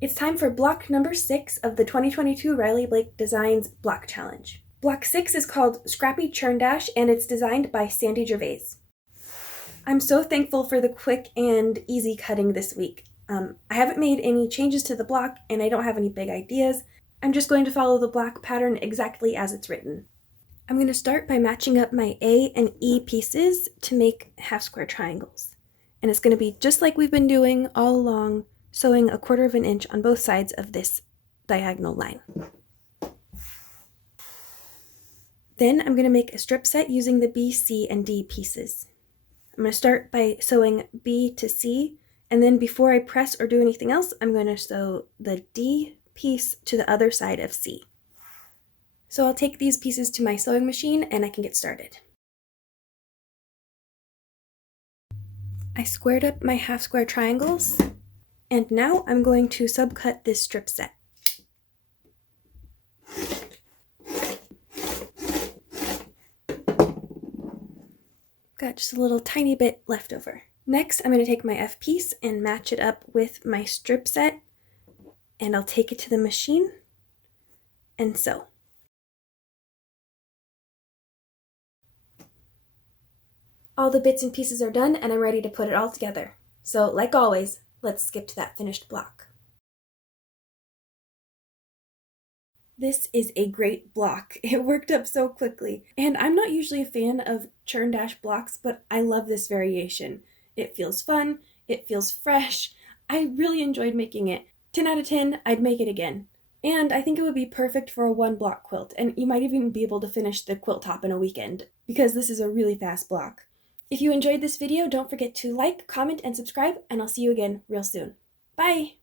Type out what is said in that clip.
It's time for block number 6 of the 2022 Riley Blake Designs Block Challenge. Block 6 is called Scrappy Churn Dash, and it's designed by Gervais. I'm so thankful for the quick and easy cutting this week. I haven't made any changes to the block, and I don't have any big ideas. I'm just going to follow the block pattern exactly as it's written. I'm going to start by matching up my A and E pieces to make half square triangles. And it's going to be just like we've been doing all along, sewing 1/4 inch on both sides of this diagonal line. Then I'm going to make a strip set using the B, C, and D pieces. I'm going to start by sewing B to C, and then before I press or do anything else, I'm going to sew the D piece to the other side of C. So I'll take these pieces to my sewing machine and I can get started. I squared up my half square triangles, and now I'm going to subcut this strip set. Got just a little tiny bit left over. Next, I'm going to take my F piece and match it up with my strip set, and I'll take it to the machine and sew. All the bits and pieces are done, and I'm ready to put it all together. So, like always, let's skip to that finished block. This is a great block. It worked up so quickly. And I'm not usually a fan of Churn Dash blocks, but I love this variation. It feels fun, it feels fresh. I really enjoyed making it. 10 out of 10, I'd make it again. And I think it would be perfect for a 1-block quilt, and you might even be able to finish the quilt top in a weekend, because this is a really fast block. If you enjoyed this video, don't forget to like, comment, and subscribe, and I'll see you again real soon. Bye!